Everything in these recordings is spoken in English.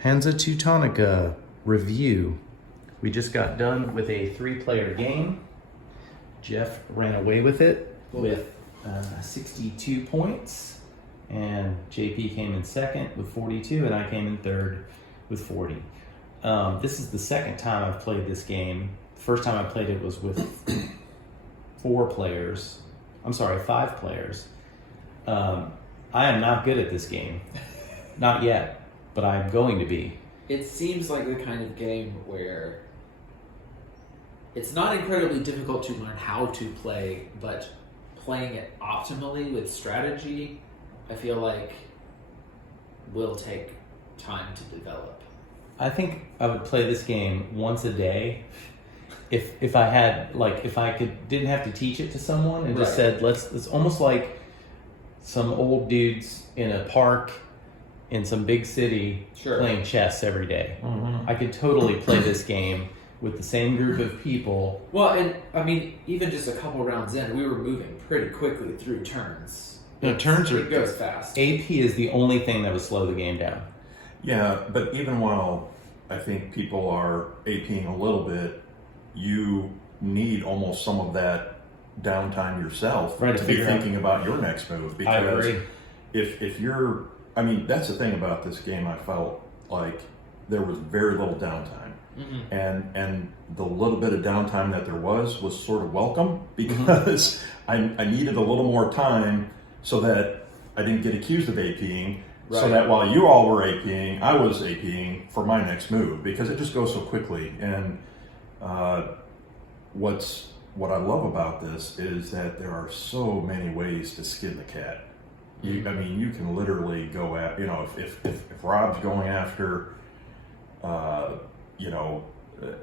Hansa Teutonica review. We just got done with a 3-player game. Jeff ran away with it with 62 points, and JP came in second with 42, and I came in third with 40. This is the second time I've played this game. The first time I played it was with 5 players. I am not good at this game. Not yet, but I'm going to be. It seems like the kind of game where it's not incredibly difficult to learn how to play, but playing it optimally with strategy, I feel like will take time to develop. I think I would play this game once a day if I had, like, if I didn't have to teach it to someone and just said, it's almost like some old dudes in a park in some big city playing chess every day. Mm-hmm. I could totally play this game with the same group of people. Well, and I mean, even just a couple rounds in, we were moving pretty quickly through turns. No, It goes fast. AP is the only thing that would slow the game down. Yeah, but even while I think people are APing a little bit, you need almost some of that downtime yourself to be thinking about your next move. Because I agree. If you're, I mean, that's the thing about this game. I felt like there was very little downtime, and the little bit of downtime that there was sort of welcome, because I needed a little more time so that I didn't get accused of APing. So that while you all were APing, I was APing for my next move, because it just goes so quickly. And what I love about this is that there are so many ways to skin the cat. I mean, you can literally go at, if Rob's going after,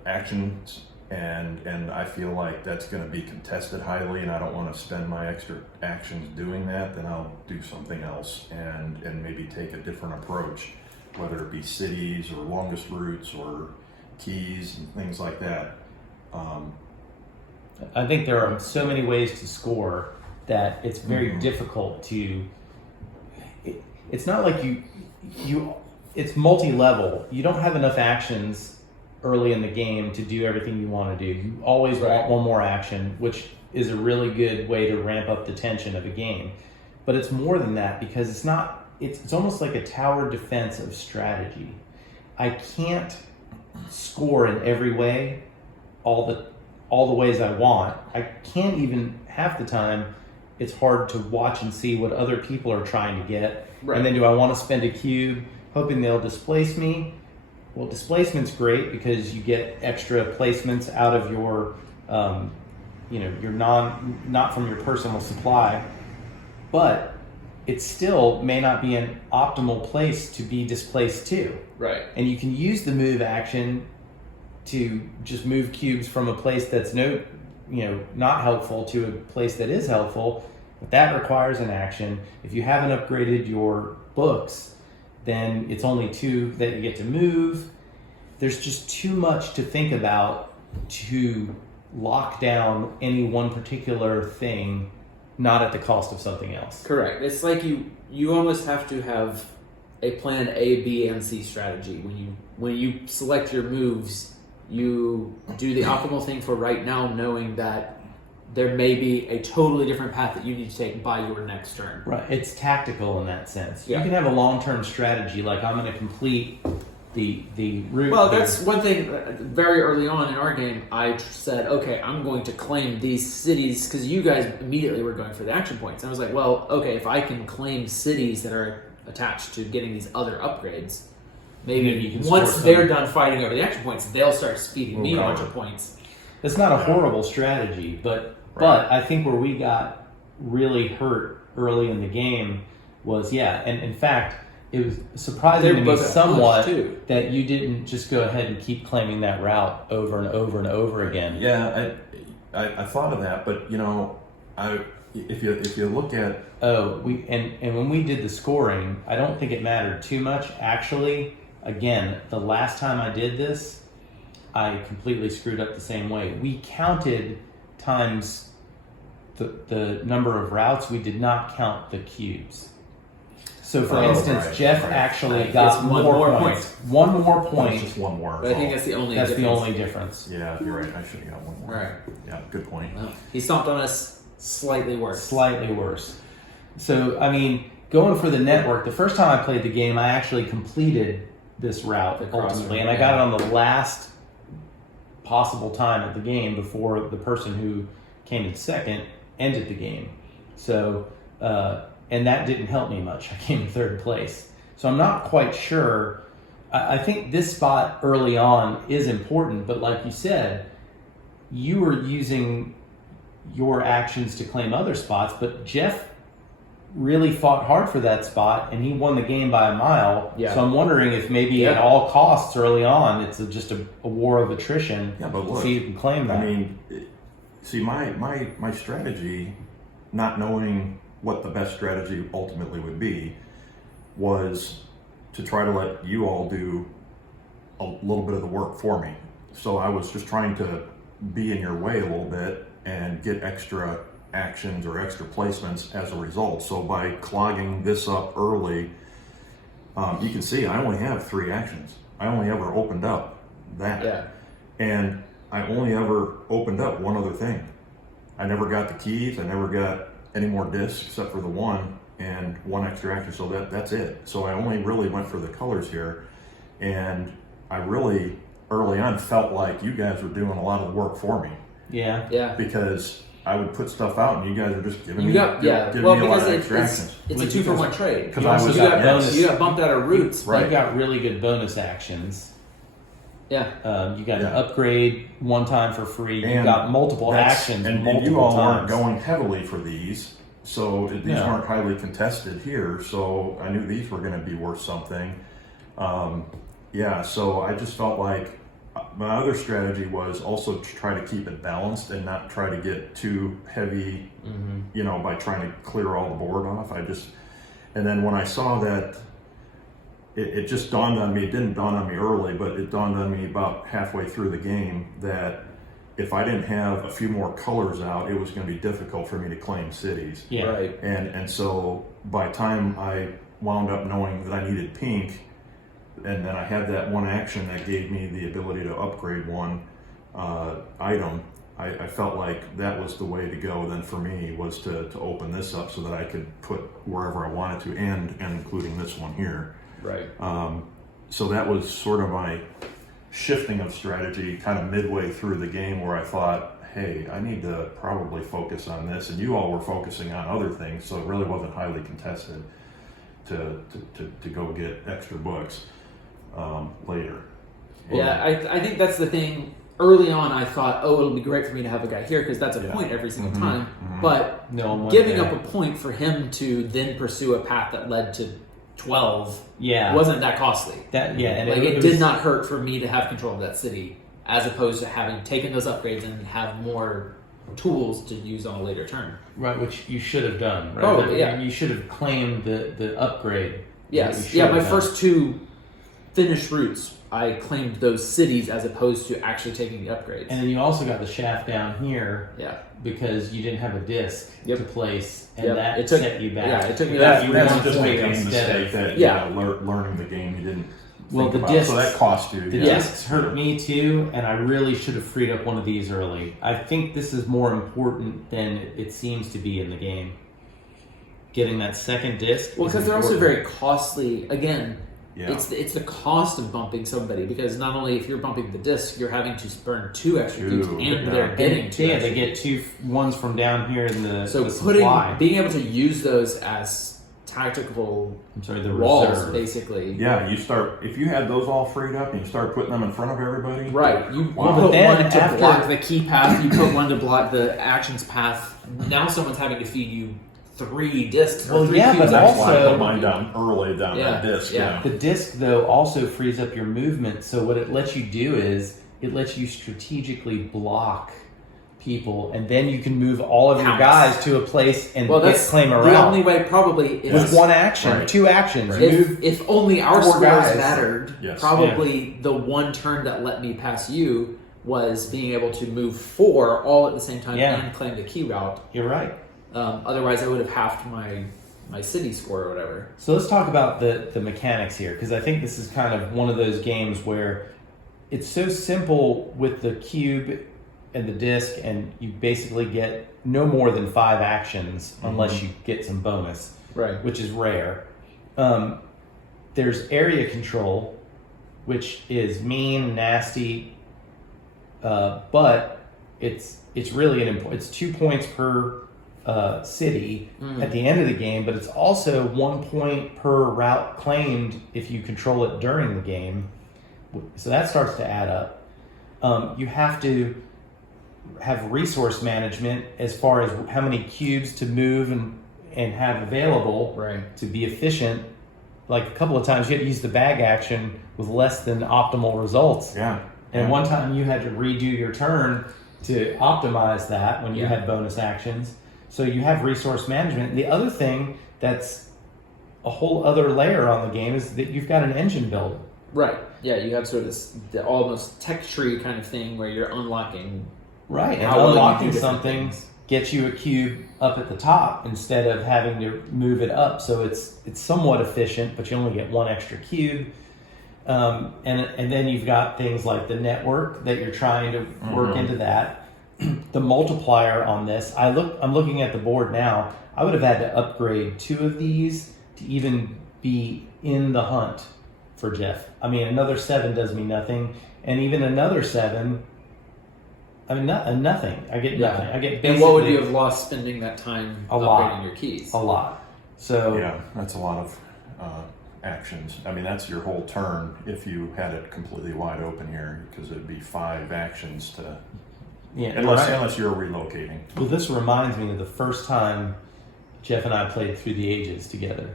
actions, and I feel like that's going to be contested highly, and I don't want to spend my extra actions doing that, then I'll do something else and maybe take a different approach, whether it be cities or longest routes or keys and things like that. I think there are so many ways to score that it's very difficult to. It's not like it's multi-level. You don't have enough actions early in the game to do everything you want to do. You always want one more action, which is a really good way to ramp up the tension of a game. But it's more than that, because it's almost like a tower defense of strategy. I can't score in every way, all the ways I want. I can't even, half the time, it's hard to watch and see what other people are trying to get. And then do I want to spend a cube hoping they'll displace me? Well, displacement's great because you get extra placements out of your, your not from your personal supply, but it still may not be an optimal place to be displaced to. Right. And you can use the move action to just move cubes from a place that's not helpful to a place that is helpful, but that requires an action. If you haven't upgraded your books, then it's only 2 that you get to move. There's just too much to think about to lock down any one particular thing, not at the cost of something else. Correct. It's like you almost have to have a plan A, B, and C strategy. When you select your moves, you do the optimal thing for right now, knowing that there may be a totally different path that you need to take by your next turn. Right. It's tactical in that sense. Yeah. You can have a long-term strategy, like I'm going to complete the route. Well, that's one thing. Very early on in our game, I said, okay, I'm going to claim these cities, because you guys immediately were going for the action points. And I was like, well, okay, if I can claim cities that are attached to getting these other upgrades, maybe you can once score they're done fighting over the action points, they'll start speeding me a bunch of points. It's not a horrible strategy, but I think where we got really hurt early in the game was, and in fact, it was surprising to me somewhat that you didn't just go ahead and keep claiming that route over and over and over again. Yeah, I thought of that, but if you look at and when we did the scoring, I don't think it mattered too much. Actually, again, the last time I did this, I completely screwed up the same way. We counted times the number of routes. We did not count the cubes. So, for Oh, instance, right, Jeff right. actually It's got one more more points. One more It's point. just one more. But I think that's the only That's difference. the only difference. Yeah, you're right. I should have got one more. Right. Yeah, good point. Well, he stomped on us slightly worse. Slightly worse. So, I mean, going for the network, the first time I played the game, I actually completed this route The cross ultimately, route, and I got it on the last possible time at the game before the person who came in second ended the game. So, and that didn't help me much. I came in third place. So I'm not quite sure. I think this spot early on is important, but like you said, you were using your actions to claim other spots, but Jeff really fought hard for that spot and he won the game by a mile. Yeah. So I'm wondering if maybe at all costs early on it's just a war of attrition. Yeah, but to look, see if you can claim that. I mean, see, my strategy, not knowing what the best strategy ultimately would be, was to try to let you all do a little bit of the work for me. So I was just trying to be in your way a little bit and get extra actions or extra placements as a result. So by clogging this up early, you can see I only have 3 actions. I only ever opened up that. Yeah. And I only ever opened up one other thing. I never got the keys. I never got any more discs except for the one and one extra action. So that's it. So I only really went for the colors here. And I really, early on, felt like you guys were doing a lot of the work for me. yeah. Yeah. Because I would put stuff out and you guys were just giving me, Well, giving me a lot because of extra actions. it's a Well, 2-for-1 trade. Because You I also was got bonus. You got bumped out of roots. Right. You got really good bonus actions. Yeah. You got an Yeah. upgrade one time for free. You And got multiple That's- actions and multiple you all times. weren't going heavily for these, so these No. weren't highly contested here. So I knew these were going to be worth something. Yeah, so I just felt like my other strategy was also to try to keep it balanced and not try to get too heavy, by trying to clear all the board off. And then when I saw that, it just dawned on me. It didn't dawn on me early, but it dawned on me about halfway through the game that if I didn't have a few more colors out, it was going to be difficult for me to claim cities. Yeah. Right. And so by the time I wound up knowing that I needed pink, and then I had that one action that gave me the ability to upgrade one item, I felt like that was the way to go then for me, was to open this up so that I could put wherever I wanted to, and including this one here. Right. So that was sort of my shifting of strategy kind of midway through the game, where I thought, hey, I need to probably focus on this, and you all were focusing on other things, so it really wasn't highly contested to go get extra books later. Yeah, I think that's the thing. Early on, I thought, it'll be great for me to have a guy here because that's a Yeah. point every single time. But No one went giving there. up a point for him to then pursue a path that led to 12 Yeah. wasn't that costly. And Like it was- did not hurt for me to have control of that city, as opposed to having taken those upgrades and have more tools to use on a later turn. Right, which you should have done. Right? Oh, yeah. You should have claimed the upgrade. that Yes, you should yeah. have My done. first 2 finished routes, I claimed those cities as opposed to actually taking the upgrades. And then you also got the shaft down here yeah, because you didn't have a disc Yep. to place, and Yep. that It took- set you back. yeah, it took me That's back. just one a point game instead of- mistake that Yeah. learning the game you didn't Well, think the about. discs- So that cost you. The yeah. discs hurt me too, and I really should have freed up one of these early. I think this is more important than it seems to be in the game. Getting that second disc. well, is because they're also important. very costly. Again, Yeah. it's the cost of bumping somebody, because not only if you're bumping the disc, you're having to burn 2 extra cubes, and Yeah. they're getting 2. Yeah, extra they get 2 ones from down here in the So the supply. being able to use those as tactical I'm sorry, the walls, reserve. basically. Yeah, you start, if you had those all freed up and you start putting them in front of everybody. Right. You Wow. put But then one to after- block the key path. You put one to block the actions path. Now someone's having to feed you 3 discs. Well, or 3 yeah, cubes but of That's why I also- put mine down early down that Yeah, disc. yeah. The disc, though, also frees up your movement. So what it lets you do is it lets you strategically block people, and then you can move all of your Pounce. guys to a place and Well, get that's claim the around only way, probably. with one action, Right. 2 actions. Right. Move. If only our 4 scores guys. mattered, Yes. probably the one turn that let me pass you was being able to move 4 all at the same time Yeah. and claim the key route. You're right. Otherwise, I would have halved my my city score or whatever. So let's talk about the mechanics here, because I think this is kind of one of those games where it's so simple with the cube and the disc, and you basically get no more than 5 actions unless you get some bonus, Right. which is rare. There's area control, which is mean, nasty, but it's really it's 2 points per city at the end of the game, but it's also 1 point per route claimed if you control it during the game. So that starts to add up. You have to have resource management as far as how many cubes to move and have available to be efficient. Like a couple of times you had to use the bag action with less than optimal results. Yeah. And one time you had to redo your turn to optimize that when you had bonus actions. So you have resource management. And the other thing that's a whole other layer on the game is that you've got an engine builder. Right. Yeah, you have sort of the almost tech tree kind of thing where you're unlocking. Right. And how well you unlocking do different something things. gets you a cube up at the top instead of having to move it up. So it's somewhat efficient, but you only get 1 extra cube. And then you've got things like the network that you're trying to work into that. The multiplier on this, I'm looking at the board now. I would have had to upgrade 2 of these to even be in the hunt for Jeff. I mean, another 7 does me nothing, and even another 7, I mean, nothing. I get nothing. I get basically. And what would you have lost spending that time upgrading your keys? A lot. So yeah, that's a lot of actions. I mean, that's your whole turn if you had it completely wide open here, because it'd be 5 actions to. Yeah, unless you're relocating. Well, this reminds me of the first time Jeff and I played Through the Ages together.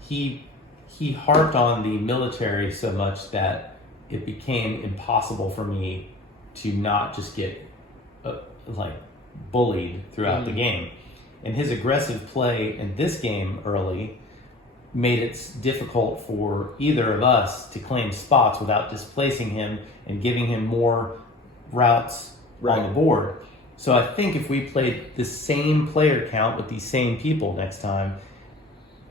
He harped on the military so much that it became impossible for me to not just get bullied throughout the game. And his aggressive play in this game early made it difficult for either of us to claim spots without displacing him and giving him more routes on the board. So I think if we played the same player count with these same people next time,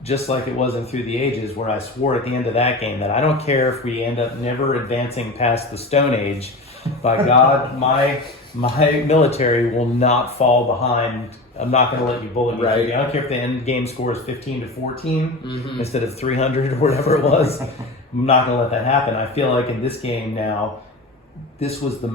just like it was in Through the Ages, where I swore at the end of that game that I don't care if we end up never advancing past the Stone Age, by God, my military will not fall behind. I'm not going to let you bully me. I don't care if the end game score is 15-14 instead of 300 or whatever it was. I'm not going to let that happen. I feel like in this game now, this was the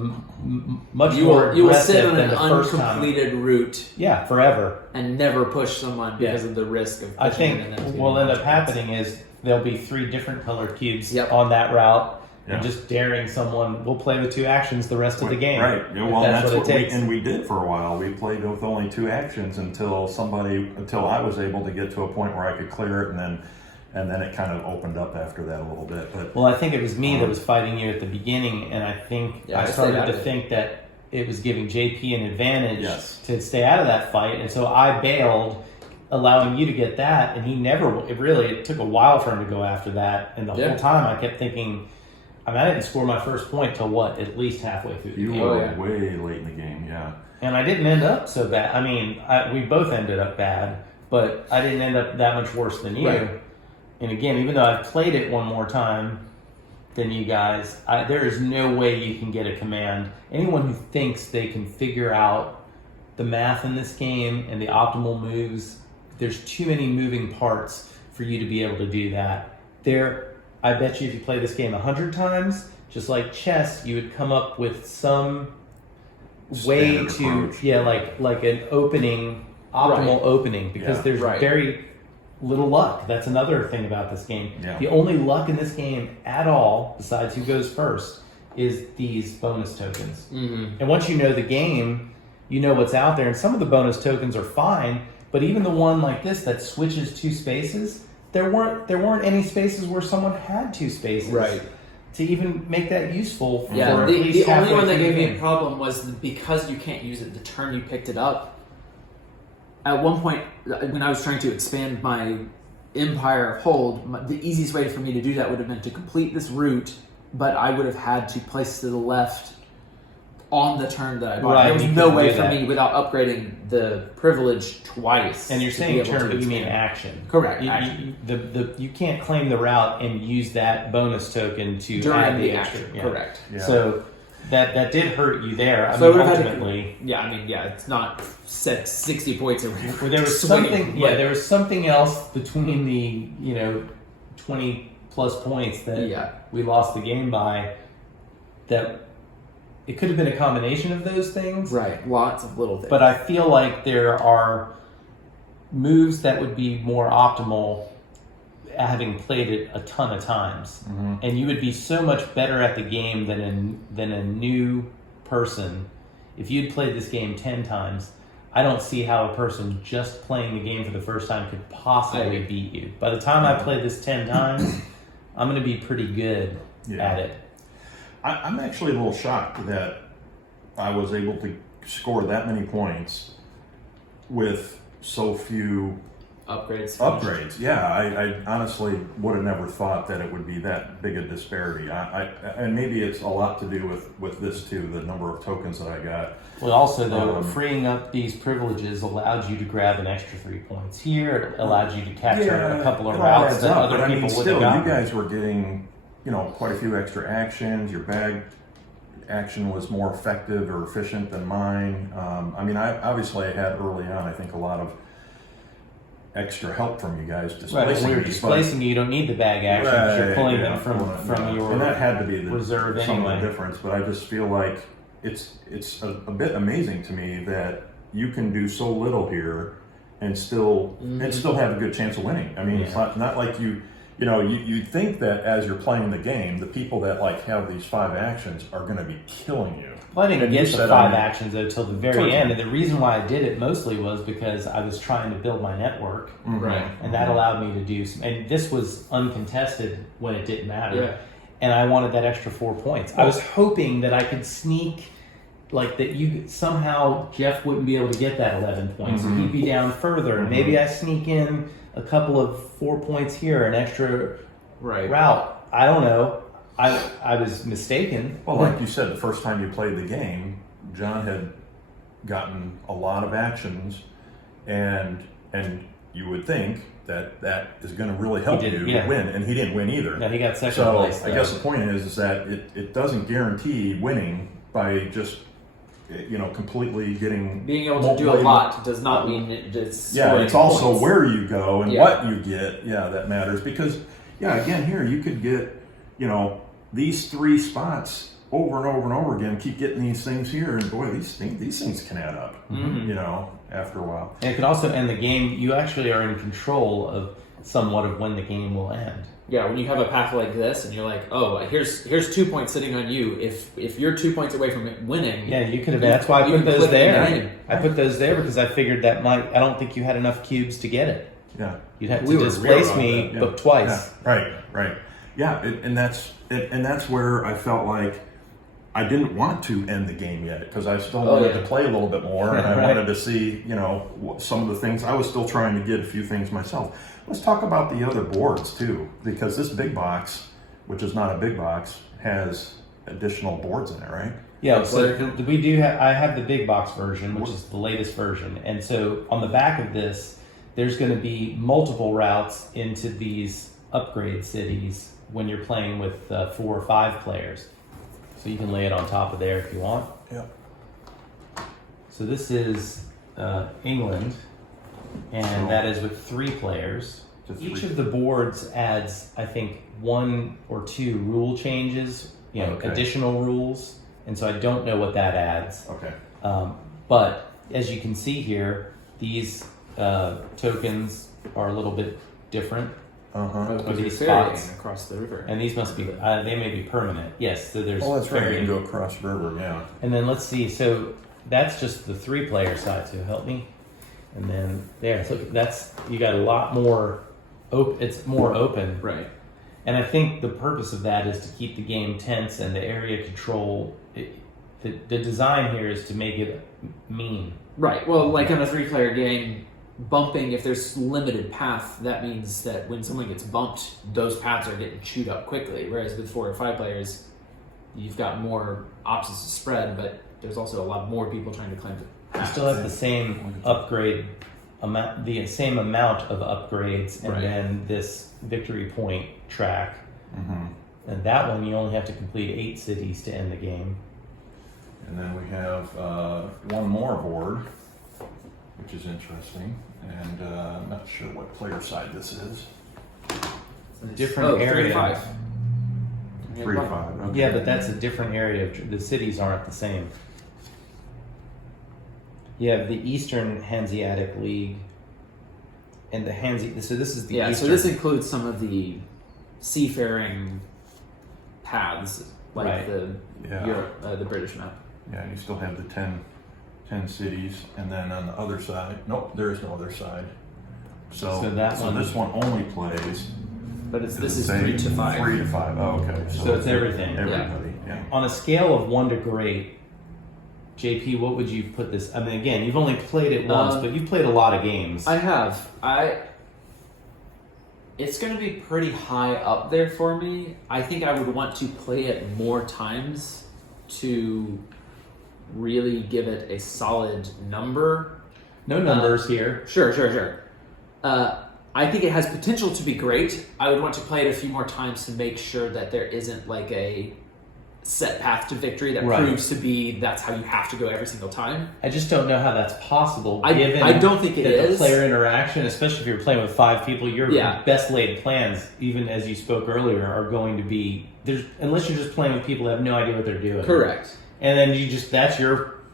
much more you will aggressive sit on than an the first time. uncompleted route. Yeah, forever. And never push someone because of the risk of pushing I think it. And what will end up happening is there'll be 3 different colored cubes Yep. on that route. Yeah. And just daring someone, we'll play with 2 actions the rest of the game. Right. Yeah, if well, that's what it takes. we did for a while. We played with only 2 actions until I was able to get to a point where I could clear it, and then it kind of opened up after that a little bit. But Well, I think it was me that was fighting you at the beginning, and I think I started to think that it was giving JP an advantage to stay out of that fight, and so I bailed, allowing you to get that, and he never. It took a while for him to go after that, and the whole time I kept thinking. I mean, I didn't score my first point till at least halfway through the game. you were way late in the game, yeah. And I didn't end up so bad. I mean, we both ended up bad, but I didn't end up that much worse than you. Right. And again, even though I've played it one more time than you guys, there is no way you can get a command. Anyone who thinks they can figure out the math in this game and the optimal moves, there's too many moving parts for you to be able to do that. I bet you if you play this game 100 times, just like chess, you would come up with some way Standard approach. like an opening, optimal opening, because there's very little luck. That's another thing about this game. Yeah. The only luck in this game at all, besides who goes first, is these bonus tokens. And once you know the game, you know what's out there, and some of the bonus tokens are fine, but even the one like this that switches 2 spaces, there weren't any spaces where someone had 2 spaces to even make that useful. For at least the only halfway one that through gave the me game. a problem was because you can't use it the turn you picked it up. At one point, when I was trying to expand my empire of hold, the easiest way for me to do that would have been to complete this route, but I would have had to place to the left on the turn that I bought. Right, There was you no couldn't way do for that. me without upgrading the privilege twice. And you're to saying be able turn, to but you mean expand. action. Correct, You, action. you can't claim the route and use that bonus token to During add the extra. action. Yeah. Correct. Yeah. So that did hurt you there. I So I mean, would have had to- ultimately, Yeah, I mean, yeah, it's not set 60 points or whatever. well, there was Swinging, something. but- Yeah, there was something else between the 20 plus points that Yeah. we lost the game by. That it could have been a combination of those things. Right, lots of little things. But I feel like there are moves that would be more optimal having played it a ton of times. Mm-hmm. And you would be so much better at the game than a new person. If you'd played this game 10 times, I don't see how a person just playing the game for the first time could possibly beat you. By the time I play this 10 times, I'm going to be pretty good at it. I'm actually a little shocked that I was able to score that many points with so few upgrades. Yeah, I honestly would have never thought that it would be that big a disparity. And maybe it's a lot to do with this too, the number of tokens that I got. Well, also, though, freeing up these privileges allowed you to grab an extra 3 points here. It allowed you to capture a couple of routes that other people would have gotten. You guys were getting, quite a few extra actions. Your bag action was more effective or efficient than mine. I had early on, I think, a lot of extra help from you guys displacing Right, when we were me, displacing you don't need the bag action because you're pulling them from your and that had to be the reserve some anyway. of the difference. But I just feel like it's a bit amazing to me that you can do so little here and still have a good chance of winning. I mean, it's not like you think that as you're playing the game, the people that have these 5 actions are going to be killing you. Well, I didn't And get you the said, 5 actions until the very Towards end, the- and the reason why I did it mostly was because I was trying to build my network, Right. and that allowed me to do some. And this was uncontested when it didn't matter, Yeah. and I wanted that extra 4 points. I was hoping that I could sneak. Like that, you somehow Jeff wouldn't be able to get that 11 points. Mm-hmm. He'd be down further, and maybe I sneak in a couple of 4 points here, an extra route. I don't know. I was mistaken. Well, like you said, the first time you played the game, John had gotten a lot of actions, and you would think that is going to really help He did, you yeah. win, and he didn't win either. No, he got second So place. I guess the point is that it doesn't guarantee winning by just completely getting Being able to do a lot does not mean it's it's also points. where you go and Yeah. what you get. Yeah, that matters because again here you could get these 3 spots over and over and over again. Keep getting these things here, and boy, these things can add up. After a while. And it can also end the game. You actually are in control of somewhat of when the game will end. Yeah, when you have a path like this, and you're like, oh, here's 2 points sitting on you. If you're 2 points away from it winning, Yeah, you could have. That's why I you put can those flip it in there. the game. I put those there because I figured that might. I don't think you had enough cubes to get it. Yeah. You'd have We to were displace real on me, that, Yeah. but twice. Yeah. Right. Yeah, and that's where I felt like I didn't want to end the game yet because I still wanted to play a little bit more, and I Right. wanted to see some of the things. I was still trying to get a few things myself. Let's talk about the other boards too, because this big box, which is not a big box, has additional boards in it, right? Yeah, so we do. I have the big box version, which is the latest version, and so on the back of this, there's going to be multiple routes into these upgrade cities when you're playing with 4 or 5 players. So you can lay it on top of there if you want. Yeah. So this is England, and that is with 3 players. Each of the boards adds, I think, 1 or 2 rule changes, additional rules, and so I don't know what that adds. Okay. But as you can see here, these tokens are a little bit different. Because these you're ferrying spots. across the river. And these must be, they may be permanent. Yes, so there's. Oh, that's right. You ferrying. can go across the river. Yeah. And then let's see. So that's just the 3-player side. So help me. And then there. So that's you got a lot more. It's more open. Right. And I think the purpose of that is to keep the game tense and the area control. The design here is to make it mean. Right. Well, like in a 3-player game, bumping, if there's limited path, that means that when someone gets bumped, those paths are getting chewed up quickly. Whereas with 4 or 5 players, you've got more options to spread, but there's also a lot more people trying to climb the You path. still have the same upgrade amount, the same amount of upgrades, and Right. then this victory point track. And that one, you only have to complete 8 cities to end the game. And then we have one more board, which is interesting. And I'm not sure what player side this is. Different area. 3 to 5. 3 to 5. Okay. Yeah, but that's a different area. The cities aren't the same. You have the Eastern Hanseatic League and the So this is the Yeah, Eastern. so this includes some of the seafaring paths, like Right. the British map. Yeah, you still have the 10 cities, and then on the other side, nope, there is no other side. So this one only plays. But this is say 3 to 5. 3 to 5. Oh, okay. So it's everything. Everybody. Yeah. On a scale of 1 to great, JP, what would you put this? I mean, again, you've only played it once, but you've played a lot of games. I have. It's going to be pretty high up there for me. I think I would want to play it more times to really give it a solid number. No numbers here. Sure. I think it has potential to be great. I would want to play it a few more times to make sure that there isn't like a set path to victory that Right. proves to be that's how you have to go every single time. I just don't know how that's possible. I don't think it that is. The player interaction, especially if you're playing with 5 people, your best laid plans, even as you spoke earlier, are going to be unless you're just playing with people that have no idea what they're doing. Correct. And then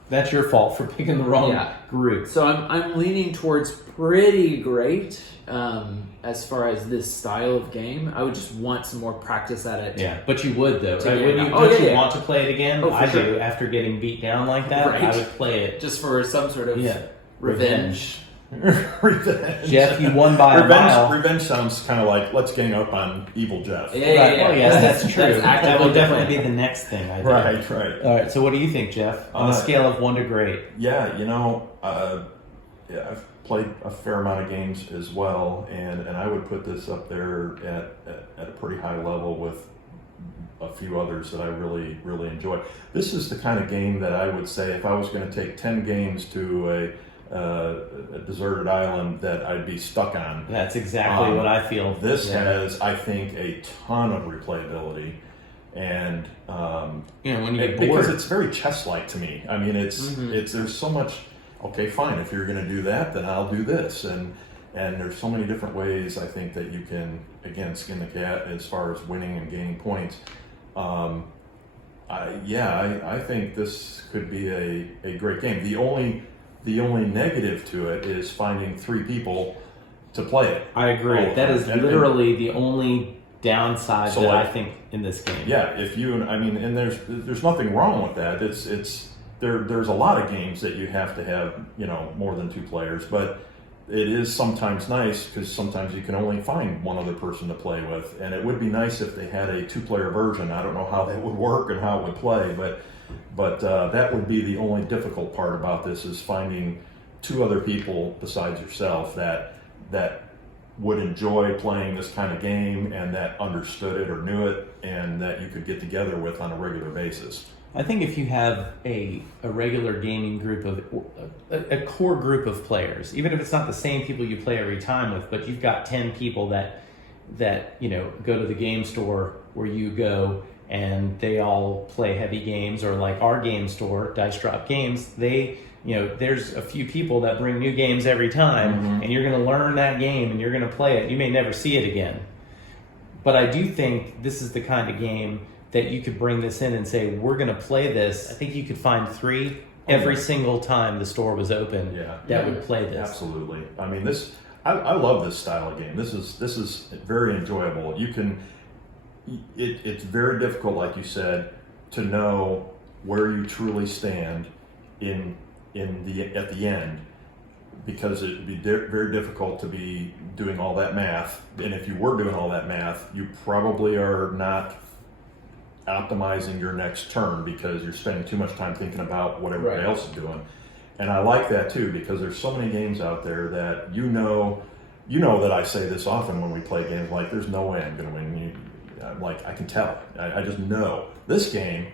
that's your fault for picking the wrong group. So I'm leaning towards pretty great as far as this style of game. I would just want some more practice at it. Yeah, but you would though, To right? get Wouldn't it you, out. don't Oh, you yeah. want to play it again? Oh, for I sure. do. After getting beat down like that, Right. I would play it. Just for some sort of revenge. Revenge. Jeff, you won by a mile. Revenge sounds kind of like let's gang up on evil Jeff. Yeah. Oh, yes, that's true. That's That actively will definitely different. be the next thing I do. Right. All right, so what do you think, Jeff? On a scale of 1 to great? Yeah, I've played a fair amount of games as well, and I would put this up there at a pretty high level with a few others that I really, really enjoy. This is the kind of game that I would say if I was going to take 10 games to a deserted island that I'd be stuck on. That's exactly what I feel. This has, I think, a ton of replayability, and when you get because bored. it's very chess-like to me. I mean, it's there's so much. Okay, fine. If you're going to do that, then I'll do this, and there's so many different ways I think that you can again skin the cat as far as winning and gaining points. I think this could be a great game. The only negative to it is finding 3 people to play it. I agree. That is literally the only downside So that I like- think in this game. Yeah, and there's nothing wrong with that. There's a lot of games that you have to have more than 2 players, but it is sometimes nice because sometimes you can only find one other person to play with, and it would be nice if they had a 2-player version. I don't know how that would work and how it would play, but that would be the only difficult part about this is finding 2 other people besides yourself that would enjoy playing this kind of game and that understood it or knew it and that you could get together with on a regular basis. I think if you have a regular gaming group of a core group of players, even if it's not the same people you play every time with, but you've got 10 people that go to the game store where you go and they all play heavy games, or like our game store, Dice Drop Games, there's a few people that bring new games every time, and you're going to learn that game and you're going to play it. You may never see it again. But I do think this is the kind of game that you could bring this in and say, we're going to play this. I think you could find 3 every single time the store was open that would play this. Absolutely. I mean, I love this style of game. This is very enjoyable. It's very difficult, like you said, to know where you truly stand at the end, because it'd be very difficult to be doing all that math. And if you were doing all that math, you probably are not optimizing your next turn because you're spending too much time thinking about what everybody else is doing. And I like that too, because there's so many games out there that you know that I say this often when we play games, like there's no way I'm going to win. Like I can tell. I just know. This game,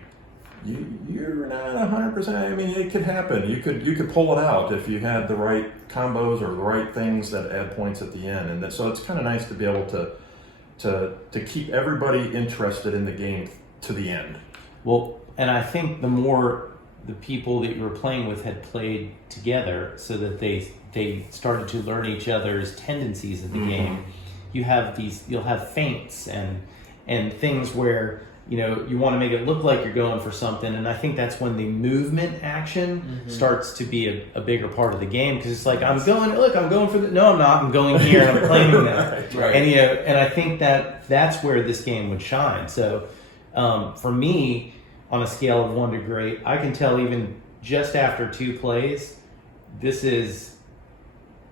you're not 100%. I mean, it could happen. You could pull it out if you had the right combos or the right things that add points at the end. And so it's kind of nice to be able to keep everybody interested in the game to the end. Well, and I think the more the people that you were playing with had played together, so that they started to learn each other's tendencies of the game. You'll have feints and things where you want to make it look like you're going for something, and I think that's when the movement action starts to be a bigger part of the game, because it's like I'm going for no, I'm not, I'm going here and I'm claiming that. Right. And and I think that's where this game would shine. So for me, on a scale of 1 to great, I can tell even just after 2 plays, this is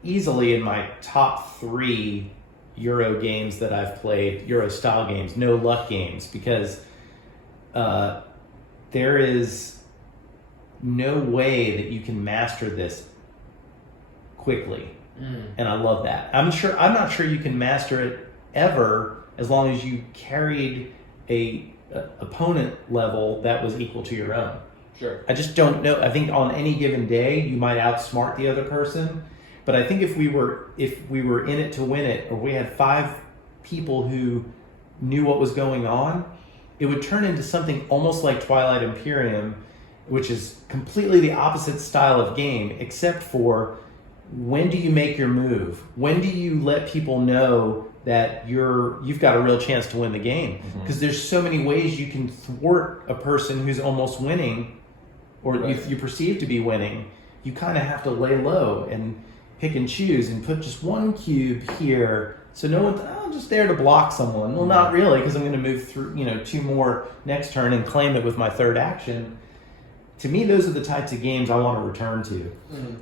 easily in my top 3 Euro games that I've played, Euro style games, no luck games, because there is no way that you can master this quickly. And I love that. I'm not sure you can master it ever, as long as you carried a opponent level that was equal to your own. Sure. I just don't know. I think on any given day you might outsmart the other person, but I think if we were in it to win it, or we had 5 people who knew what was going on, it would turn into something almost like Twilight Imperium, which is completely the opposite style of game, except for when do you make your move? When do you let people know that you've got a real chance to win the game? Because there's so many ways you can thwart a person who's almost winning, or you perceive to be winning. You kind of have to lay low and pick and choose and put just 1 cube here, so no one's just there to block someone. Well, not really, because I'm going to move through 2 more next turn and claim it with my 3rd action. To me, those are the types of games I want to return to.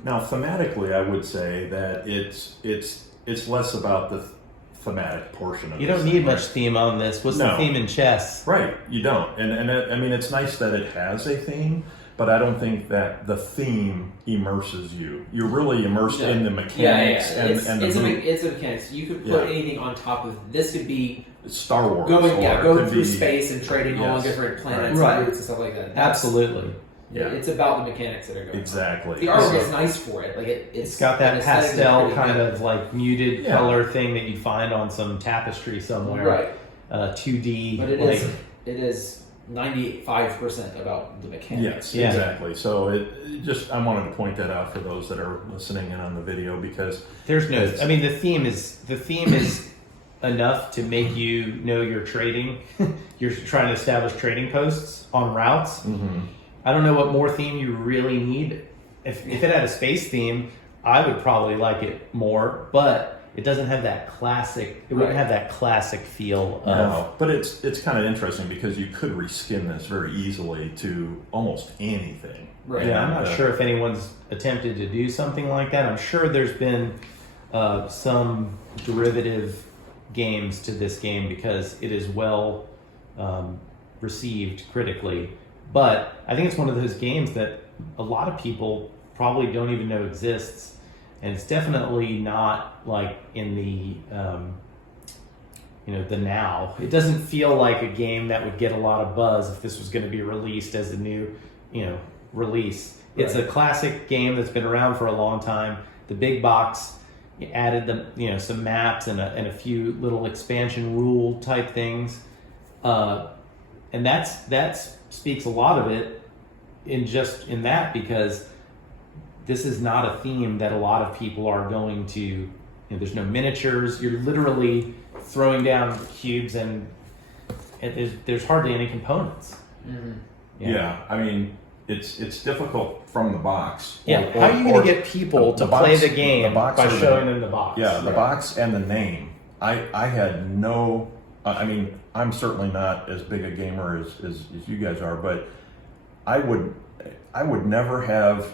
Now, thematically, I would say that it's less about the thematic portion of it. You don't need much theme on this. What's the theme in chess? Right, you don't. And I mean, it's nice that it has a theme, but I don't think that the theme immerses you. You're really immersed in the mechanics and it's a mechanics. You could put anything on top of this. Could be Star Wars. Going through space and trading on different planets and routes and stuff like that. Absolutely. Yeah, it's about the mechanics that are going on. Exactly. The artwork is nice for it. Like it's got that pastel kind of like muted color thing that you find on some tapestry somewhere. Right. 2D. But it is 95% about the mechanics. Yes, exactly. So I wanted to point that out for those that are listening in on the video, because there's no. I mean, the theme is enough to make you know you're trading. You're trying to establish trading posts on routes. I don't know what more theme you really need. If it had a space theme, I would probably like it more, but it doesn't have that classic. It wouldn't have that classic feel. No, but it's kind of interesting, because you could reskin this very easily to almost anything. Right. Yeah, I'm not sure if anyone's attempted to do something like that. I'm sure there's been some derivative games to this game, because it is well received critically. But I think it's one of those games that a lot of people probably don't even know exists, and it's definitely not like in the the now. It doesn't feel like a game that would get a lot of buzz if this was going to be released as a new release. It's a classic game that's been around for a long time. The big box added some maps and a few little expansion rule type things, and that's speaks a lot of it in that, because this is not a theme that a lot of people are going to. There's no miniatures. You're literally throwing down cubes, and there's hardly any components. Yeah, I mean, it's difficult from the box. Yeah, how are you going to get people to play the game by showing them the box? Yeah, the box and the name. I had no. I mean, I'm certainly not as big a gamer as you guys are, but I would never have.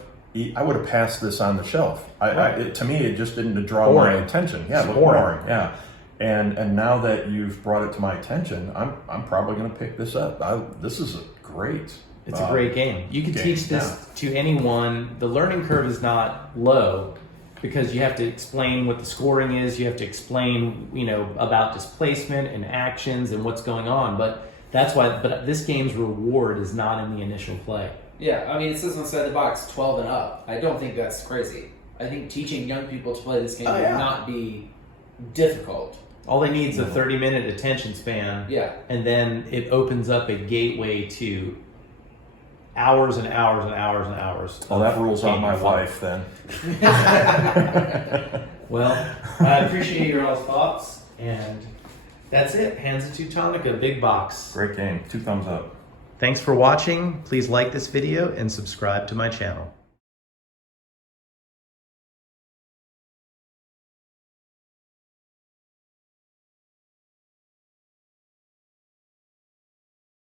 I would have passed this on the shelf. To me, it just didn't draw my attention. Yeah, it looked boring. Yeah, and now that you've brought it to my attention, I'm probably going to pick this up. This is great. It's a great game. You can teach this to anyone. The learning curve is not low, because you have to explain what the scoring is. You have to explain, about displacement and actions and what's going on. But That's why, but this game's reward is not in the initial play. Yeah, I mean, it says inside the box 12 and up. I don't think that's crazy. I think teaching young people to play this game would not be difficult. All they need is a 30-minute attention span. Yeah. And then it opens up a gateway to hours and hours and hours and hours. Well, that rules out my wife then. Well, I appreciate your all's thoughts, and that's it. Hansa Teutonica, big box. Great game. 2 thumbs up. Thanks for watching. Please like this video and subscribe to my channel.